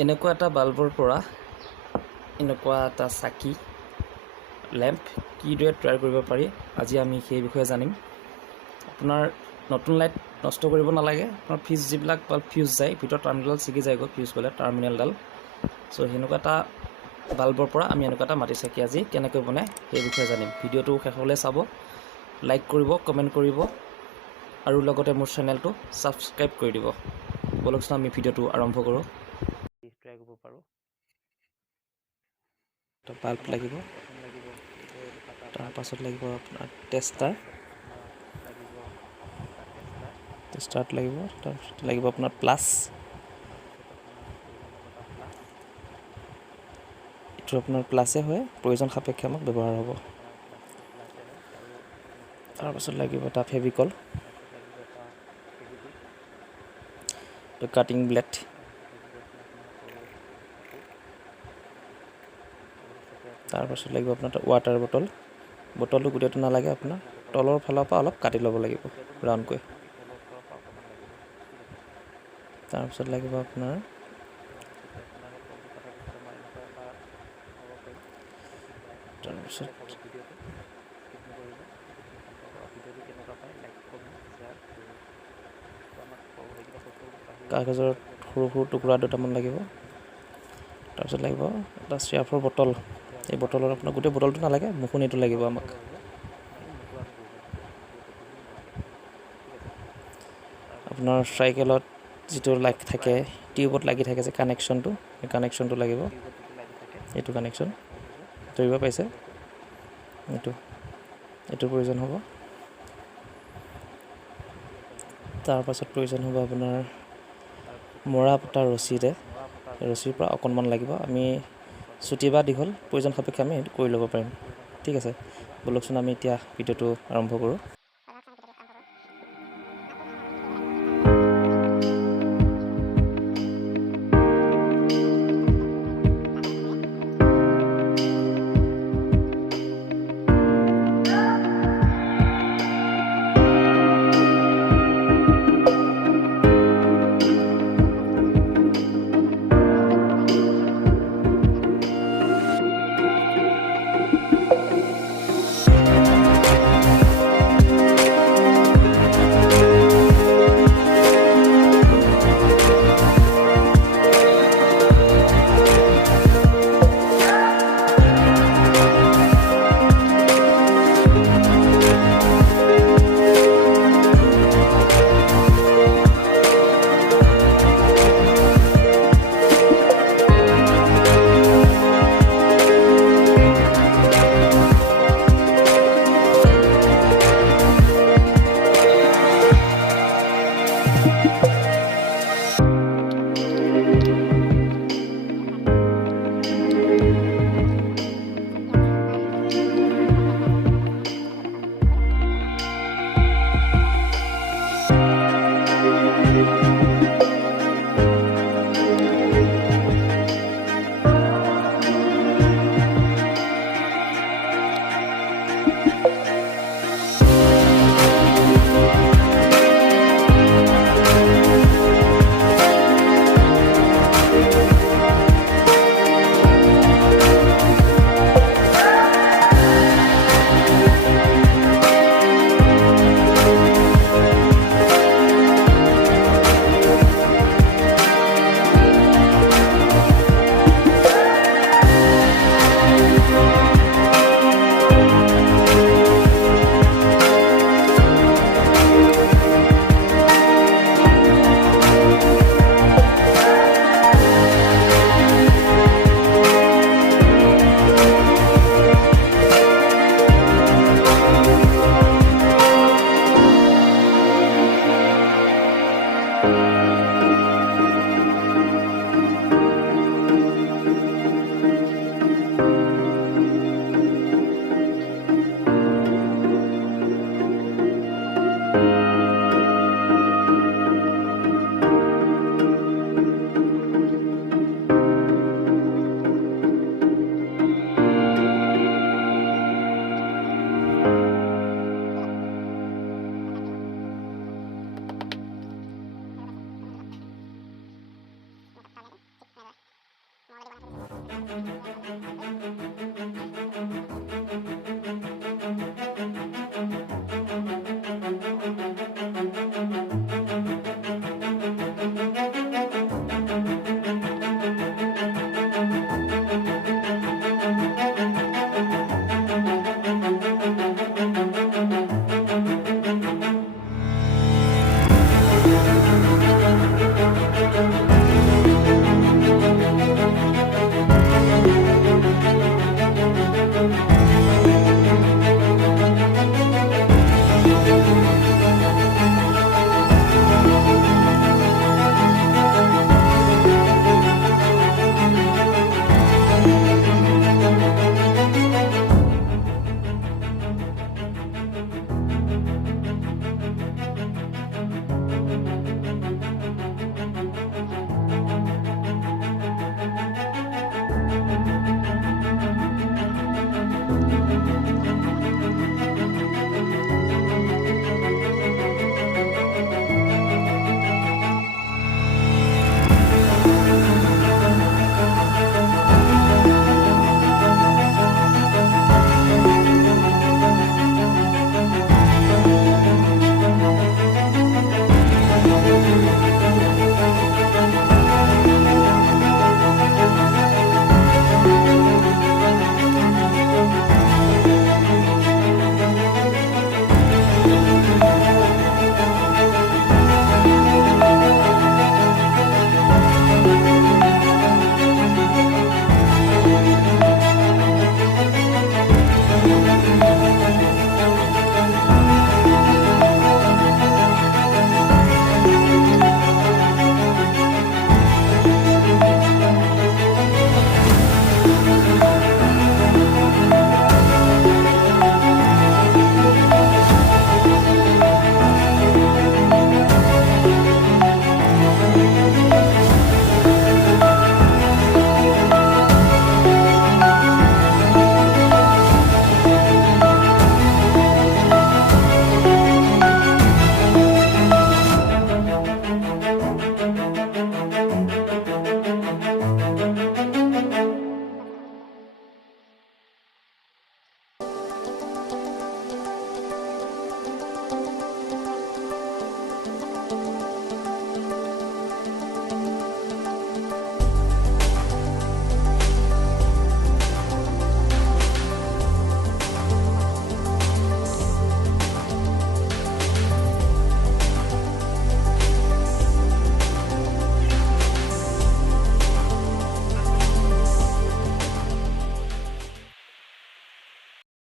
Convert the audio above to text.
এনেকুৱা এটা বাল্বৰ পৰা এনেকুৱা এটা চাকি লেম্প কিদৰে তৈয়াৰ কৰিব পাৰি আজি আমি সেই বিষয়ে জানিম। আপোনাৰ নতুন লাইট নষ্ট কৰিব নালাগে। আপোনাৰ ফিউজ যিবিলাক বাল্ব ফিউজ যায় ভিতৰত টাৰ্মিনেলডাল ছিগি যায়গৈ, ফিউজ গ'লে টাৰ্মিনেলডাল। চ' সেনেকুৱা এটা বাল্বৰ পৰা আমি এনেকুৱা এটা মাটি চাকি আজি কেনেকৈ বনাই সেই বিষয়ে জানিম। ভিডিঅ'টো শেষলৈ চাব, লাইক কৰিব, কমেণ্ট কৰিব আৰু লগতে মোৰ চেনেলটো ছাবস্ক্ৰাইব কৰি দিব। বলকচোন আমি ভিডিঅ'টো আৰম্ভ কৰোঁ। বাল্ব লাগিব, তাৰপাছত লাগিব আপোনাৰ টেষ্টাৰ লাগিব, তাৰপিছত লাগিব আপোনাৰ প্লাছ, এইটো আপোনাৰ প্লাছে হয়, প্ৰয়োজন সাপেক্ষে আমাক ব্যৱহাৰ হ'ব। তাৰপাছত লাগিব এটা ফেভিকল, কাটিং ব্লেড, তাৰপাছত লাগিব আপোনাৰ ৱাটাৰ বটল। বটলটো গোটেইটো নালাগে, আপোনাৰ তলৰ ফালৰ পৰা অলপ কাটি ল'ব লাগিব ৰাউণ্ডকৈ। তাৰপিছত লাগিব আপোনাৰ কাগজৰ সৰু সৰু টুকুৰা দুটামান লাগিব। তাৰপিছত লাগিব এটা চিৰাপৰ বটল। এই বটলত আপোনাৰ গোটেই বটলটো নালাগে, মুখনিটো লাগিব আমাক। আপোনাৰ চাইকেলত যিটো লাইট থাকে, টিউবত লাগি থাকে যে কানেকশ্যনটো, সেই কানেকশ্যনটো লাগিব। এইটো কানেকশ্যন ধৰিব পাইছে, এইটো প্ৰয়োজন হ'ব। তাৰপাছত প্ৰয়োজন হ'ব আপোনাৰ মৰা পতা ৰছীৰে, ৰছীৰ পৰা অকণমান লাগিব। আমি চুটি বা দীঘল প্ৰয়োজন সাপেক্ষে আমি কৰি ল'ব পাৰিম। ঠিক আছে, বলকচোন আমি এতিয়া ভিডিঅ'টো আৰম্ভ কৰোঁ।